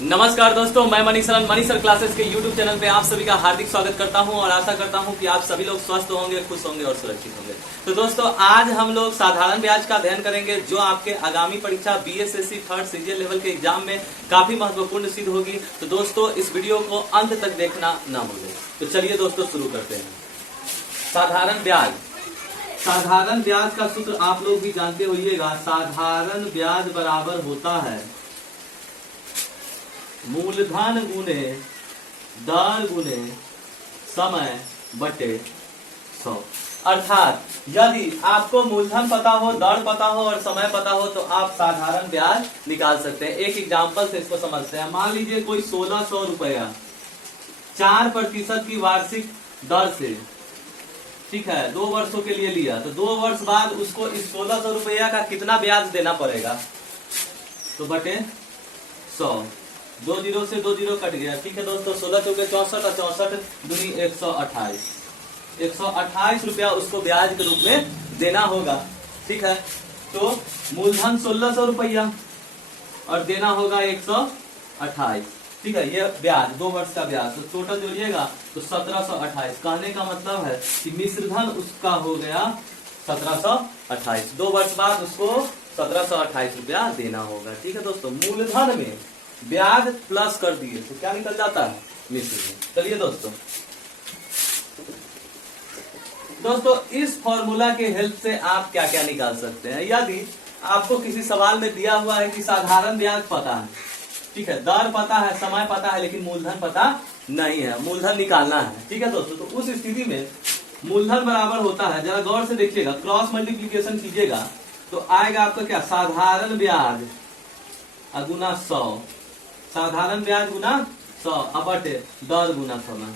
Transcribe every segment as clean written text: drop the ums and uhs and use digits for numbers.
नमस्कार दोस्तों, मैं मनीसर क्लासेस के YouTube चैनल पे आप सभी का हार्दिक स्वागत करता हूं और आशा करता हूं कि आप सभी लोग स्वस्थ होंगे, खुश होंगे और सुरक्षित होंगे। तो दोस्तों, आज हम लोग साधारण ब्याज का अध्ययन करेंगे जो आपके आगामी परीक्षा BSSC थर्ड सीजीएल लेवल के एग्जाम में काफी महत्वपूर्ण सिद्ध होगी। तो दोस्तों, इस वीडियो को अंत तक देखना ना भूलें। तो चलिए दोस्तों, शुरू करते हैं। साधारण ब्याज का सूत्र आप लोग भी जानते होइएगा। साधारण ब्याज बराबर होता है मूलधन गुने दर गुने समय बटे 100। अर्थात यदि आपको मूलधन पता हो, दर पता हो और समय पता हो तो आप साधारण ब्याज निकाल सकते हैं। एक एग्जांपल से इसको समझते हैं। मान लीजिए कोई 1600 रुपया 4% की वार्षिक दर से, ठीक है, 2 वर्षों के लिए लिया, तो 2 वर्ष बाद उसको इस 1600 रुपया का कितना ब्याज देना पड़ेगा, तो बटे 100। 2 जीरो से 2 जीरो कट गया। ठीक है दोस्तों, 16 चौके 64 और 64 दूनी 128। 128 रुपया उसको ब्याज के रूप में देना होगा। ठीक है, तो मूलधन 1600 रुपया और देना होगा 128। ठीक है, ये ब्याज 2 वर्ष का ब्याज, तो टोटल जोड़िएगा तो 1728। कहने का मतलब है कि मिश्रधन उसका हो गया 1728। 2 वर्ष बाद उसको 1728 रुपया देना होगा। ठीक है दोस्तों, मूलधन में ब्याज प्लस कर दिए तो क्या निकल जाता है, मिश्रधन। चलिए दोस्तों, इस फॉर्मूला के हेल्प से आप क्या क्या निकाल सकते हैं। यदि आपको किसी सवाल में दिया हुआ है कि साधारण ब्याज पता है, ठीक है, दर पता है, समय पता है, लेकिन मूलधन पता नहीं है, मूलधन निकालना है। ठीक है दोस्तों, तो उस स्थिति में मूलधन बराबर होता है, जरा गौर से देखिएगा, क्रॉस मल्टीप्लीकेशन कीजिएगा तो आएगा आपका क्या, साधारण ब्याज गुना 100। साधारण ब्याज गुना 100 बटे दर गुना समय।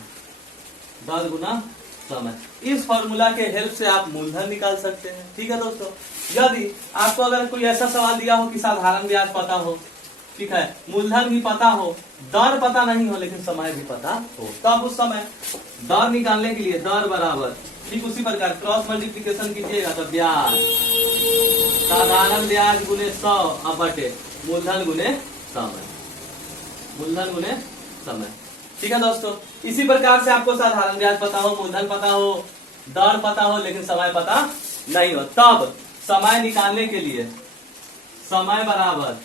दर गुना समय, इस फॉर्मूला के हेल्प से आप मूलधन निकाल सकते हैं। ठीक है दोस्तों, यदि आपको अगर कोई ऐसा सवाल दिया हो कि साधारण ब्याज पता हो, ठीक है, मूलधन भी पता हो, दर पता नहीं हो, लेकिन समय भी पता हो, तब उस समय दर निकालने के लिए दर बराबर, ठीक उसी प्रकार क्रॉस मल्टीप्लीकेशन कीजिएगा तो ब्याज, साधारण ब्याज गुने 100 बटे मूलधन गुने समय। मूलधन गुने समय। ठीक है दोस्तों, इसी प्रकार से आपको साधारण ब्याज पता हो, मूलधन पता हो, दर पता हो, लेकिन समय पता नहीं हो, तब समय निकालने के लिए समय बराबर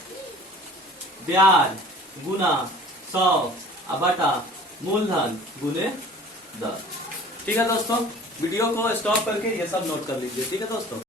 ब्याज गुना 100 बटा मूलधन गुने दर। ठीक है दोस्तों, वीडियो को स्टॉप करके ये सब नोट कर लीजिए। ठीक है दोस्तों,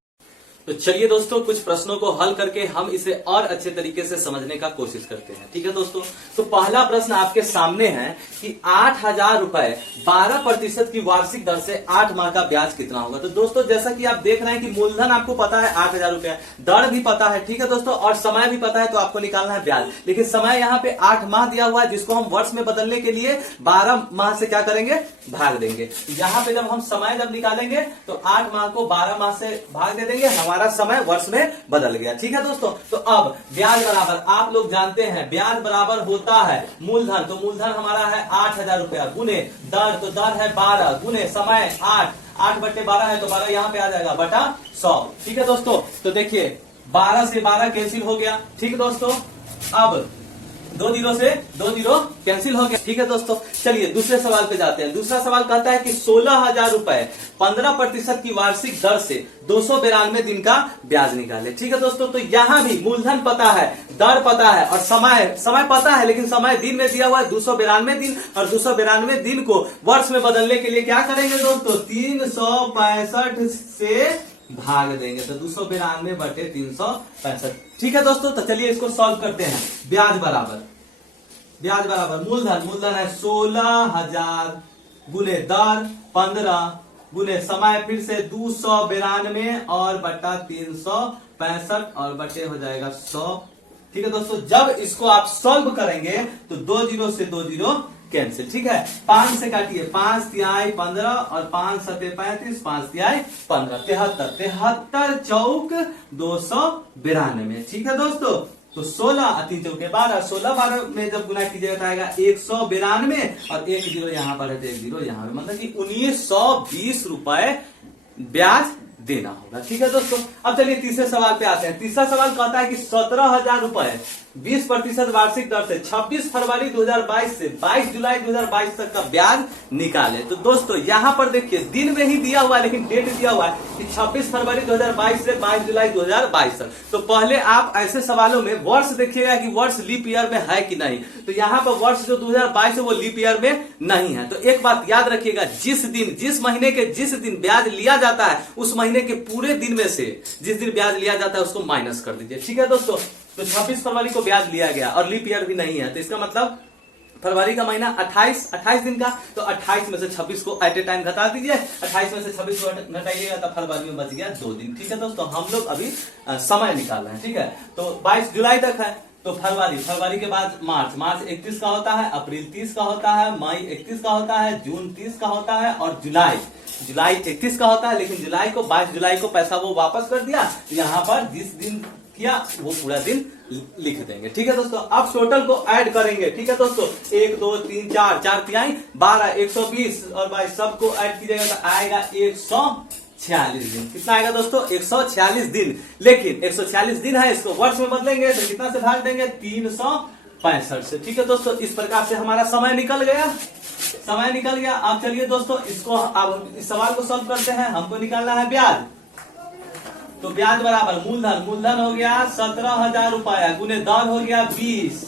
तो चलिए दोस्तों, कुछ प्रश्नों को हल करके हम इसे और अच्छे तरीके से समझने का कोशिश करते हैं। ठीक है दोस्तों, तो पहला प्रश्न आपके सामने है कि 8000 रुपए 12% की वार्षिक दर से 8 माह का ब्याज कितना होगा। तो दोस्तों, जैसा कि आप देख रहे हैं कि मूलधन आपको पता है 8000 रुपया, दर भी पता है, ठीक है दोस्तों, और समय भी पता है, तो आपको निकालना है ब्याज। लेकिन समय यहाँ पे 8 माह दिया हुआ है, जिसको हम वर्ष में बदलने के लिए 12 माह से क्या करेंगे, भाग देंगे। यहाँ पे जब हम समय जब निकालेंगे तो 8 माह को 12 माह से भाग दे देंगे, हमारा समय वर्ष में बदल गया। ठीक है दोस्तों, तो अब ब्याज बराबर, आप लोग जानते हैं ब्याज बराबर होता है मूलधन, तो मूलधन हमारा है 8000 रुपया गुने दर, तो दर है 12 गुने समय 8 बटे 12 है, तो 12 यहाँ पे आ जाएगा बटा 100। ठीक है दोस्तों, तो देखिए 12 से 12 कैंसिल हो गया। ठीक है दोस्तों, अब 2 जीरो से 2 जीरो कैंसिल हो गया। ठीक है दोस्तों, चलिए दूसरे सवाल पे जाते हैं। दूसरा सवाल कहता है कि 16000 रुपए 15% की वार्षिक दर से 292 दिन का ब्याज निकाले। ठीक है दोस्तों, तो यहां भी मूलधन पता है, दर पता है और समय पता है, लेकिन समय दिन में दिया हुआ है 292 दिन, और 292 दिन को वर्ष में बदलने के लिए क्या करेंगे दोस्तों, 365 से भाग देंगे, तो 292 बटे 365। ठीक है दोस्तों, तो चलिए इसको सॉल्व करते हैं। ब्याज बराबर मूलधन है 16000 गुने दर 15 गुने समय, फिर से 292 और बटा 365 और बटे हो जाएगा 100। ठीक है दोस्तों, जब इसको आप सॉल्व करेंगे तो 2 जीरो से 2 जीरो कैंसिल। ठीक है, 5 से काटिए, 5 तिहाई 15 और 5 सते 35, 5 तिहाई 15, 73 चौक 292। ठीक है दोस्तों, तो 16 3 चौके 12, 16 12 में जब गुना कीजिएगा तो आएगा 192 और 1 जीरो यहाँ पर है तो 1 जीरो यहाँ पर, मतलब कि 1920 रुपए ब्याज देना होगा। ठीक है दोस्तों, अब चलिए तीसरे सवाल पे आते हैं। तीसरा सवाल कहता है कि 17,000 रुपए 20% वार्षिक दर से 26 फरवरी 2022 से 22 जुलाई 2022 तक का ब्याज निकाले। तो दोस्तों यहाँ पर देखिए दिन में ही दिया हुआ है, लेकिन डेट दिया हुआ है कि 26 फरवरी 2022 से 22 जुलाई 2022 तक। तो पहले आप ऐसे सवालों में वर्ष देखिएगा कि वर्ष लीप ईयर में है कि नहीं। तो यहाँ पर वर्ष जो 2022 है वो लीप ईयर में नहीं है। तो एक बात याद रखिएगा, जिस महीने के जिस दिन ब्याज लिया जाता है उस महीने के पूरे दिन में से जिस दिन ब्याज लिया जाता है उसको माइनस कर दीजिए। ठीक है दोस्तों, तो 26 फरवरी को ब्याज लिया गया और लीप ईयर भी नहीं है, तो इसका मतलब फरवरी का महीना 28 दिन का, तो 28 में से 26 को एट ए टाइम घटा दीजिए। 28 में से 26 को घटाइएगा तो फरवरी में बच गया 2 दिन। ठीक है दोस्तों, हम लोग अभी समय निकाल रहे हैं। ठीक है, तो 22 जुलाई तक है, तो फरवरी के बाद मार्च 31 का होता है, अप्रैल 30 का होता है, मई 31 का होता है, जून 30 का होता है और जुलाई 31 का होता है। लेकिन जुलाई को 22 जुलाई को पैसा वो वापस कर दिया। यहाँ पर जिस दिन किया वो पूरा दिन लिख देंगे। ठीक है दोस्तों, अब टोटल को ऐड करेंगे। ठीक है दोस्तों, 1 2 3 4 तिहाई 12 120 और 22 सबको ऐड कीजिएगा तो आएगा 146 दिन। कितना आएगा दोस्तों? 146 दिन। लेकिन 146 दिन है, इसको वर्ष में बदलेंगे तो कितना से भाग देंगे? 365 से। ठीक है दोस्तों, इस प्रकार से हमारा समय निकल गया। अब चलिए दोस्तों इसको अब इस सवाल को सॉल्व करते हैं। हमको निकालना है ब्याज। तो ब्याज बराबर मूलधन हो गया 17,000 रुपया, गुने दर हो गया 20,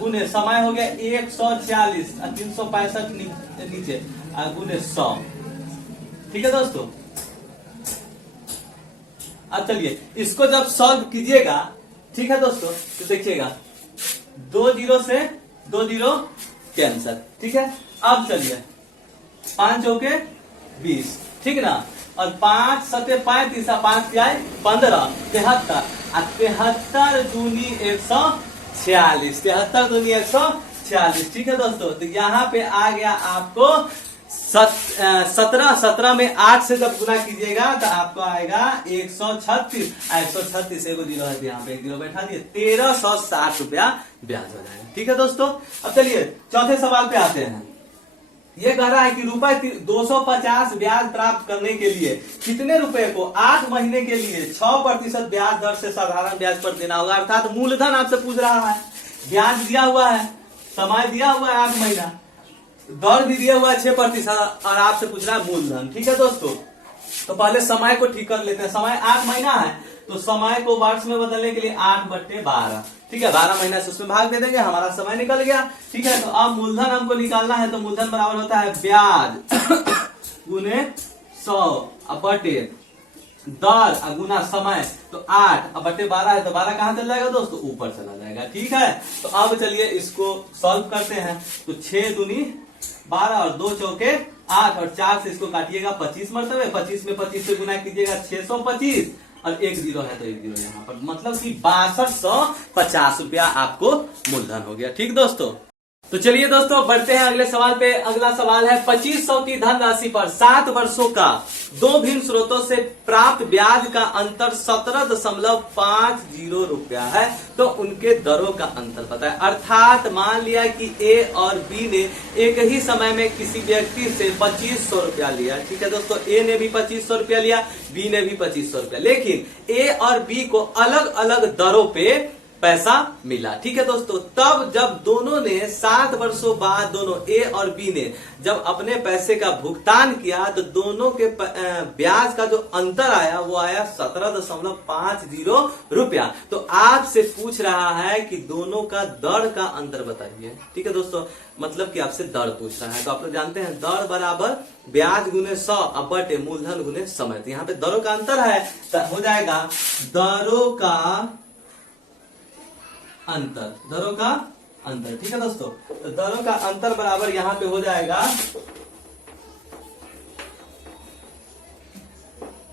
गुने समय हो गया 146, 365 नीचे, गुने 100। ठीक है दोस्तों, अब चलिए इसको जब सॉल्व कीजिएगा, ठीक है दोस्तों, तो देखिएगा 2 जीरो से 2 जीरो कैंसर। ठीक है, अब चलिए 5 चौके 20, ठीक ना, और 5 सते 35, 5 जाए 15, 73, 73 दूनी 146, 73 दूनी 146। ठीक है दोस्तों, तो यहाँ पे आ गया आपको 17 में 8 से जब गुना कीजिएगा तो आपको आएगा 136, 136 एगो जीरो है, यहाँ पे 1 जीरो बैठा दिए, 1360 रुपया ब्याज हो जाएगा। ठीक है दोस्तों, अब चलिए चौथे सवाल पे आते हैं। ये कह रहा है कि रुपए 250 ब्याज प्राप्त करने के लिए कितने रुपए को 8 महीने के लिए 6% ब्याज दर से साधारण ब्याज पर देना होगा। अर्थात मूलधन आपसे पूछ रहा है, ब्याज दिया हुआ है, समय दिया हुआ है 8 महीना, दर भी दिया हुआ है 6% और आपसे पूछ रहा है मूलधन। ठीक है दोस्तों, तो पहले समय को ठीक कर लेते हैं। समय 8 महीना है, तो समय को वर्ष में बदलने के लिए 8/12, ठीक है, 12 महीना से उसमें भाग दे देंगे, हमारा समय निकल गया। ठीक है, तो अब मूलधन हमको निकालना है, तो मूलधन बराबर होता है ब्याज गुने 100 बटे दर गुना समय, तो 8/12 है, तो 12 कहां चल जाएगा दोस्तों? ऊपर चला जाएगा। ठीक है, तो अब चलिए इसको सॉल्व करते हैं। तो 6 दूनी 12 और 2 चौके 8 और 4 से इसको काटिएगा 25 मरतबे, 25 में 25 से गुना कीजिएगा 625 और 1 जीरो है तो 1 जीरो यहाँ पर, मतलब कि 6250 रुपया आपको मूलधन हो गया। ठीक दोस्तों, तो चलिए दोस्तों बढ़ते हैं अगले सवाल पे। अगला सवाल है 2500 की धनराशि पर 7 वर्षों का 2 भिन्न स्रोतों से प्राप्त ब्याज का अंतर 17.50 रुपया है, तो उनके दरों का अंतर पता है। अर्थात मान लिया कि ए और बी ने एक ही समय में किसी व्यक्ति से 2500 रुपया लिया। ठीक है दोस्तों, ए ने भी 2500 रुपया लिया, बी ने भी 2500 रुपया, लेकिन ए और बी को अलग अलग दरों पे पैसा मिला। ठीक है दोस्तों, तब जब दोनों ने 7 वर्षों बाद दोनों ए और बी ने जब अपने पैसे का भुगतान किया तो दोनों के ब्याज का जो अंतर आया वो आया 17.50 रुपया। तो आपसे पूछ रहा है कि दोनों का दर का अंतर बताइए। ठीक है दोस्तों, मतलब कि आपसे दर पूछ रहा है, तो आप लोग जानते हैं दर बराबर ब्याज गुने 100 बटे मूलधन गुने समय। तो यहाँ पे दरों का अंतर है, तो हो जाएगा दरों का अंतर। ठीक है दोस्तों, तो दरों का अंतर बराबर यहां पे हो जाएगा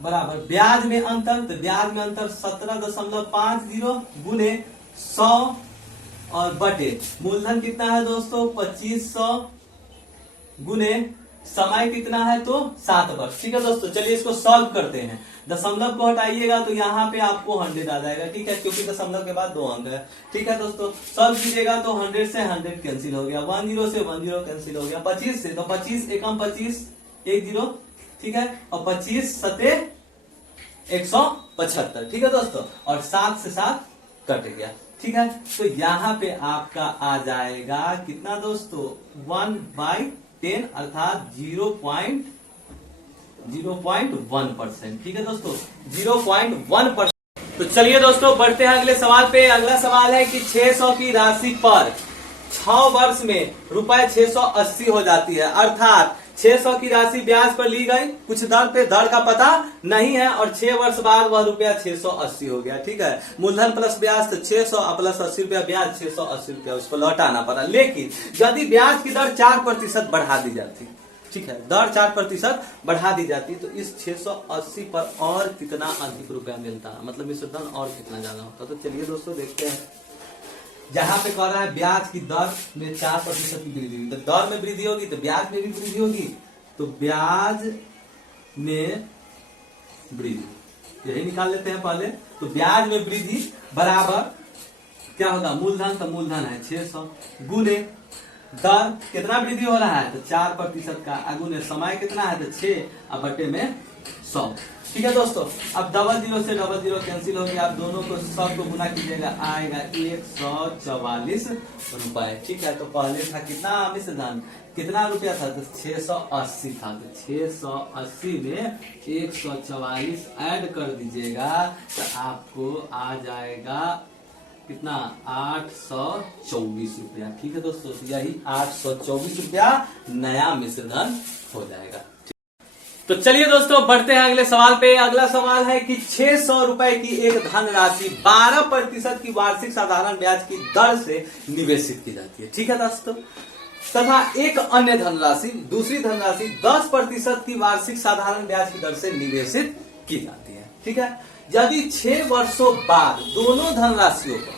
बराबर ब्याज में अंतर, तो ब्याज में अंतर 17.50 गुने 100 और बटे मूलधन कितना है दोस्तों 2500 गुने समय कितना है तो 7 वर्ष। ठीक है दोस्तों, चलिए इसको सॉल्व करते हैं। दशमलव को हटाइएगा तो यहाँ पे आपको 100 आ जाएगा। ठीक है, क्योंकि दशमलव के बाद 2 अंक है। ठीक है दोस्तों, सॉल्व कीजिएगा तो 100 से 100 कैंसिल हो गया, 10 से 10 कैंसिल हो गया, 25 से तो 25 एकम 25 1 जीरो, ठीक है, और 25 सते 175। ठीक है दोस्तों, और 7 से 7 कट गया। ठीक है, तो यहाँ पे आपका आ जाएगा कितना दोस्तों 1/10 अर्थात 0.1%। ठीक है दोस्तों 0.1%। तो चलिए दोस्तों बढ़ते हैं अगले सवाल पे। अगला सवाल है कि 600 की राशि पर 6 वर्ष में रुपए 680 हो जाती है, अर्थात 600 की राशि ब्याज पर ली गई, कुछ दर पे, दर का पता नहीं है, और 6 वर्ष बाद वह रुपया 680 हो गया। ठीक है, मूलधन प्लस ब्याज तो 600 प्लस 80 रुपया ब्याज 680 रुपया उसको लौटाना पड़ा। लेकिन यदि ब्याज की दर 4% बढ़ा दी जाती, ठीक है, दर 4% बढ़ा दी जाती तो इस 680 पर और कितना अधिक रुपया मिलता, मतलब इस धन और कितना ज्यादा होता। तो चलिए दोस्तों देखते हैं। जहां पे कह रहा है ब्याज की दर में 4% की वृद्धि हुई, तो दर में वृद्धि होगी तो ब्याज में भी वृद्धि होगी, तो ब्याज में वृद्धि यही निकाल लेते हैं पहले। तो ब्याज में वृद्धि बराबर क्या होगा, मूलधन, तो मूलधन है 600 गुने दर कितना वृद्धि हो रहा है तो 4% का, गुने समय कितना है तो 6 और बटे में 100। ठीक है दोस्तों, अब डबल जीरो से डबल जीरो कैंसिल हो गया, आप दोनों को 100 को गुना कीजिएगा, आएगा 144 रुपए। ठीक है, तो पहले था कितना मिश्र धन, कितना रुपया था तो 680 था, तो 680 में 144 ऐड कर दीजिएगा तो आपको आ जाएगा कितना 824 रुपया। ठीक है दोस्तों, यही 824 रुपया नया मिश्र धन हो जाएगा। तो चलिए दोस्तों बढ़ते हैं अगले सवाल पे। अगला सवाल है कि 600 रुपए की एक धनराशि 12% की वार्षिक साधारण ब्याज की दर से निवेशित की जाती है। ठीक है दोस्तों, तथा एक अन्य धनराशि, दूसरी धनराशि 10% की वार्षिक साधारण ब्याज की दर से निवेशित की जाती है। ठीक है, यदि 6 वर्षों बाद दोनों धनराशियों पर,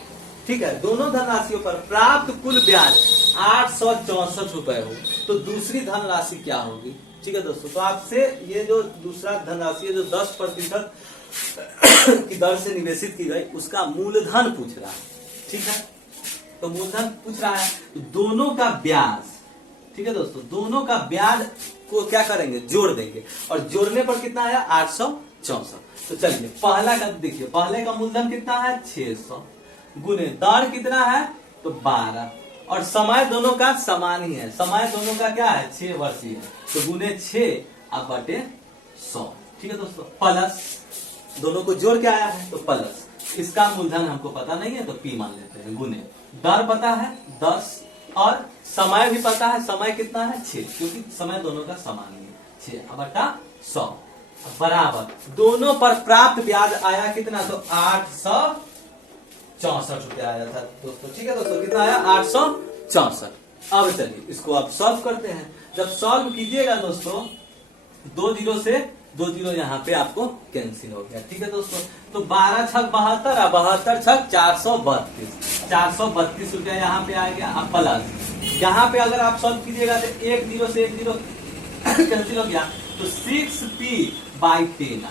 ठीक है, दोनों धनराशियों पर प्राप्त कुल ब्याज 864 रुपए हो तो दूसरी धनराशि क्या होगी। ठीक है दोस्तों, तो आपसे ये जो दूसरा धनराशि है जो 10% की दर से निवेशित की गई उसका मूलधन पूछ रहा है। ठीक है, तो मूलधन पूछ रहा है, तो दोनों का ब्याज, ठीक है दोस्तों, दोनों का ब्याज को क्या करेंगे, जोड़ देंगे, और जोड़ने पर कितना आया 864। तो चलिए पहला का देखिए, पहले का मूलधन कितना है 600 गुने दर कितना है तो 12, और समय दोनों का समान ही है, समय दोनों का क्या है 6 वर्षीय है, तो गुने 6 अब बटे 100। ठीक है दोस्तों, प्लस दोनों को जोड़ के आया है तो प्लस, इसका मूलधन हमको पता नहीं है तो P मान लेते हैं, गुने दर पता है 10 और समय भी पता है, समय कितना है 6, क्योंकि समय दोनों का समान ही है 6 अब बटा 100 बराबर दोनों पर प्राप्त ब्याज आया कितना तो 864 रुपया आया था दोस्तों। ठीक है दोस्तों, कितना आया 864। अब चलिए इसको आप सॉल्व करते हैं। जब सॉल्व कीजिएगा दोस्तों 2 जीरो से 2 जीरो यहाँ पे आपको कैंसिल हो गया। ठीक है दोस्तों, तो 12 छक 72 और 72 छक 432 रुपया यहाँ पे आ गया। अब प्लस यहाँ पे अगर आप सॉल्व कीजिएगा तो 1 जीरो से 1 जीरो कैंसिल हो गया, तो 6p/10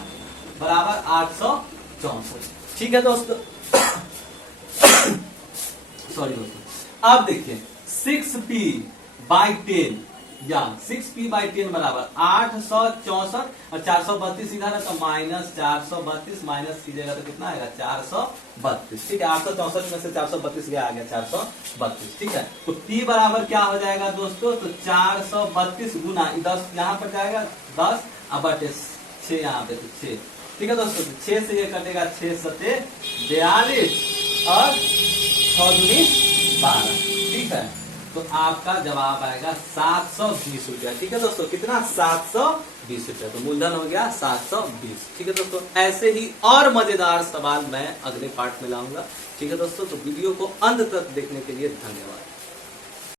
बराबर 864। ठीक है दोस्तों, सॉरी दोस्तों, अब देखिए 6p/10 या 6p/10 बराबर 864 और 432 इधर है तो माइनस 432 माइनस कीजिएगा तो कितना आएगा 432। ठीक है, 864 में से 432 गया, आ गया 432। ठीक है, तो p बराबर क्या हो जाएगा दोस्तों तो 432 गुना 10 यहाँ पर जाएगा 10 अब बटे 6 यहाँ पे तो 6। ठीक है दोस्तों, 6 से ये कटेगा 6 सते 42 और 6 दूनी 12। ठीक है, तो आपका जवाब आएगा 720 रुपया। ठीक है दोस्तों, कितना 720 रुपया, तो मूलधन हो गया 720। ठीक है दोस्तों, ऐसे ही और मजेदार सवाल मैं अगले पार्ट में लाऊंगा। ठीक है दोस्तों, तो वीडियो को अंत तक देखने के लिए धन्यवाद।